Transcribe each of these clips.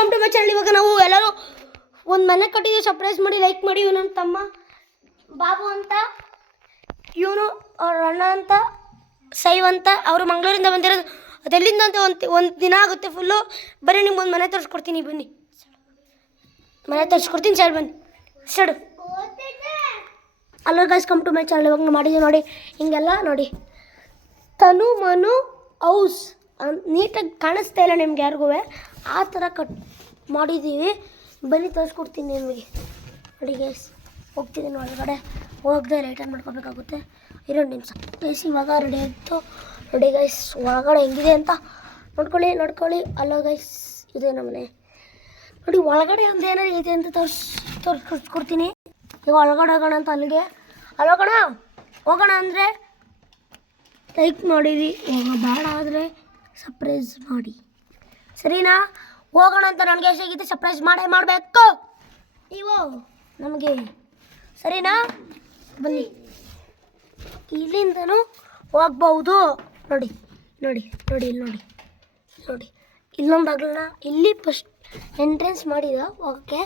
Come to my channel. ಇವಾಗ ನಾವು ಎಲ್ಲರೂ ಒಂದು ಮನೆ ಕಟ್ಟಿದ್ದೀವಿ. ಸರ್ಪ್ರೈಸ್ ಮಾಡಿ ಲೈಕ್ ಮಾಡಿ. ಇವ್ ನಮ್ಮ ತಮ್ಮ ಬಾಬು ಅಂತ, ಇವನು ಅವ್ರ ಅಣ್ಣ ಅಂತ ಸೈವ್ ಅಂತ. ಅವರು ಮಂಗಳೂರಿಂದ ಬಂದಿರೋದು. ಅದೆಲ್ಲಿಂದ ಅಂತ ಒಂದು ದಿನ ಆಗುತ್ತೆ ಫುಲ್ಲು. ಬನ್ನಿ ನಿಮ್ಗೊಂದು ಮನೆ ತೋರಿಸ್ಕೊಡ್ತೀನಿ. ಬನ್ನಿ ಮನೆ ತೋರಿಸ್ಕೊಡ್ತೀನಿ ಸರ್. ಬನ್ನಿ ಸಡು. Hello guys, come to my channel. ಇವಾಗ ಮಾಡಿದ್ದೀವಿ ನೋಡಿ ಹಿಂಗೆಲ್ಲ ನೋಡಿ. ತನು ಮನು ಹೌಸ್ ನೀಟಾಗಿ ಕಾಣಿಸ್ತಾ ಇಲ್ಲ ನಿಮ್ಗೆ ಯಾರಿಗೂ. ಆ ಥರ ಕಟ್ ಮಾಡಿದ್ದೀವಿ. ಬನ್ನಿ ತೋರಿಸ್ಕೊಡ್ತೀನಿ ನಿಮಗೆ. ನೋಡಿ ಗೈಸ್, ಹೋಗ್ತಿದ್ದೀನಿ ಒಳಗಡೆ. ಹೋಗದೆ ಲೈಟರ್ ಮಾಡ್ಕೋಬೇಕಾಗುತ್ತೆ. 2 ನಿಮಿಷ ಗೈಸ್. ಇವಾಗ ರೆಡಿ ಆಯಿತು. ನೋಡಿ ಗೈಸ್ ಒಳಗಡೆ ಹೆಂಗಿದೆ ಅಂತ ನೋಡ್ಕೊಳ್ಳಿ. ಅಲ್ಲೋ ಗೈಸ್, ಇದೆ ನಮ್ಮನೆ. ನೋಡಿ ಒಳಗಡೆ ಒಂದು ಏನಾರು ಇದೆ ಅಂತ ತೋರಿಸ್ಕೊಡ್ತೀನಿ. ಈಗ ಒಳಗಡೆ ಹೋಗೋಣ ಅಂತ ಅಲ್ಲಿಗೆ. ಹೋಗೋಣ ಅಂದರೆ ಲೈಕ್ ಮಾಡಿರಿ. ಬೇಡ ಆದರೆ ಸರ್ಪ್ರೈಸ್ ಮಾಡಿ, ಸರಿನಾ? ಹೋಗೋಣ ಅಂತ ನನಗೆ ಎಷ್ಟಾಗಿದೆ ಸರ್ಪ್ರೈಸ್ ಮಾಡಬೇಕು ನೀವು ನಮಗೆ, ಸರಿನಾ? ಬನ್ನಿ, ಇಲ್ಲಿಂದನೂ ಹೋಗ್ಬಹುದು. ನೋಡಿ ಇಲ್ಲೊಂದು ಆಗಲನ ಇಲ್ಲಿ ಫಸ್ಟ್ ಎಂಟ್ರೆನ್ಸ್ ಮಾಡಿದ. ಓಕೆ,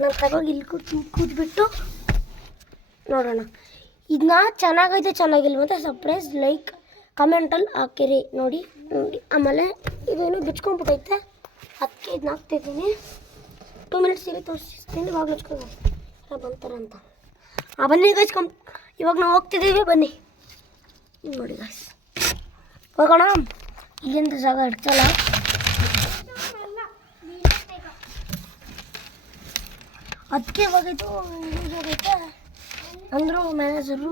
ನಾನು ತಗೋಗಿ ಇಲ್ಲಿ ಕೂತ್ಬಿಟ್ಟು ನೋಡೋಣ. ಇದನ್ನ ಚೆನ್ನಾಗೈತೆ ಚೆನ್ನಾಗಿಲ್ವ ಅಂತ ಸರ್ಪ್ರೈಸ್ ಲೈಕ್ ಕಮೆಂಟಲ್ಲಿ ಹಾಕಿರಿ. ನೋಡಿ. ಆಮೇಲೆ ಇದೇನು ಬಿಚ್ಕೊಂಡ್ಬಿಟ್ಟೈತೆ, ಅದಕ್ಕೆ ಇದನ್ನ ಹಾಕ್ತಿದ್ದೀನಿ. 2 ಮಿನಿಟ್ಸ್ ಇಲ್ಲಿ ತೋರಿಸ್ತೀನಿ. ಇವಾಗ ಹಚ್ಕೊಂಡು ಬಂತಾರಂತ. ಬನ್ನಿ ಗೈಸ್, ಇವಾಗ ನಾವು ಹೋಗ್ತಿದ್ದೀವಿ. ಬನ್ನಿ ನೋಡಿ ಗೈಸ್, ಹೋಗೋಣ. ಇಲ್ಲಿಂದ ಜಾಗ ಇಡ್ತಲ್ಲ. ಅದಕ್ಕೆ ಇವಾಗೈತು ಹೋಗೈತೆ ಅಂದರು ಮ್ಯಾನೇಜರು.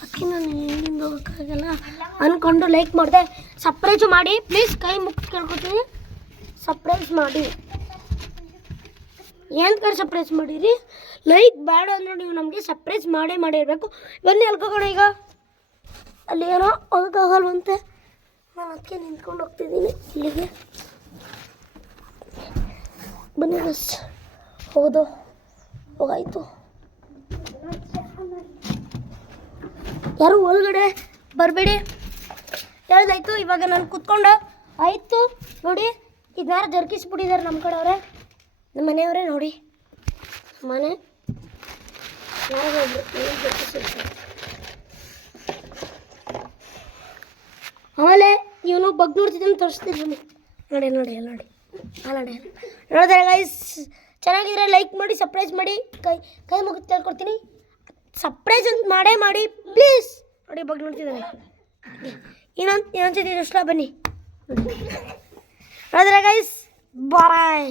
ಅದಕ್ಕೆ ನಾನು ಇಲ್ಲಿಂದ ಹೋಗೋಕ್ಕಾಗಲ್ಲ ಅಂದ್ಕೊಂಡು ಲೈಕ್ ಮಾಡಿದೆ. ಸರ್ಪ್ರೈಸು ಮಾಡಿ ಪ್ಲೀಸ್, ಕೈ ಮುಗ್ದು ಕೇಳ್ಕೊತೀನಿ. ಸರ್ಪ್ರೈಸ್ ಮಾಡಿ. ಏನು ಸರ್ಪ್ರೈಸ್ ಮಾಡಿರಿ? ಲೈಕ್ ಬೇಡ ಅಂದ್ರೆ ನೀವು ನಮಗೆ ಸರ್ಪ್ರೈಸ್ ಮಾಡಿರಬೇಕು. ಬನ್ನಿ ಅಲ್ಕೋಗೋಣ. ಈಗ ಅಲ್ಲಿ ಏನೋ ಹೋಗೋಕ್ಕಾಗಲ್ವಂತೆ. ನಾನು ಅದಕ್ಕೆ ನಿಂತ್ಕೊಂಡು ಹೋಗ್ತಿದ್ದೀನಿ ಇಲ್ಲಿಗೆ. ಬನ್ನಿ ಬಸ್, ಹೋಗಾಯ್ತು. ಯಾರು ಒಳಗಡೆ ಬರಬೇಡಿ ಹೇಳ್ದಾಯ್ತು. ಇವಾಗ ನಾನು ಕೂತ್ಕೊಂಡು ಆಯಿತು. ನೋಡಿ, ಇದನ್ನಾರು ಜರ್ಕಿಸ್ಬಿಟ್ಟಿದ್ದಾರೆ ನಮ್ಮ ಕಡೆಯವರೇ, ನಮ್ಮ ಮನೆಯವರೇ. ನೋಡಿ ಮನೆ ಆಮೇಲೆ ಇವನು ಬಗ್ ನೋಡ್ತಿದ್ದಾನೆ, ತೋರಿಸ್ತೀನಿ ಬನ್ನಿ. ನೋಡಿದ್ರೆ ಗೈಸ್ ಚೆನ್ನಾಗಿದ್ರೆ ಲೈಕ್ ಮಾಡಿ, ಸರ್ಪ್ರೈಸ್ ಮಾಡಿ. ಕೈ ಮುಗಿದು ತಿಳ್ಕೊಡ್ತೀನಿ. ಸರ್ಪ್ರೈಸ್ ಅಂತ ಮಾಡಿ ಪ್ಲೀಸ್. ನೋಡಿ ಬಗ್ ನೋಡ್ತಿದ್ದಾನೆ. ಇನ್ನೊಂದ್ಸತಿ ಇಷ್ಟ. ಬನ್ನಿ ನೋಡಿದ್ರೆ ಗೈಸ್, ಬಾಯ್.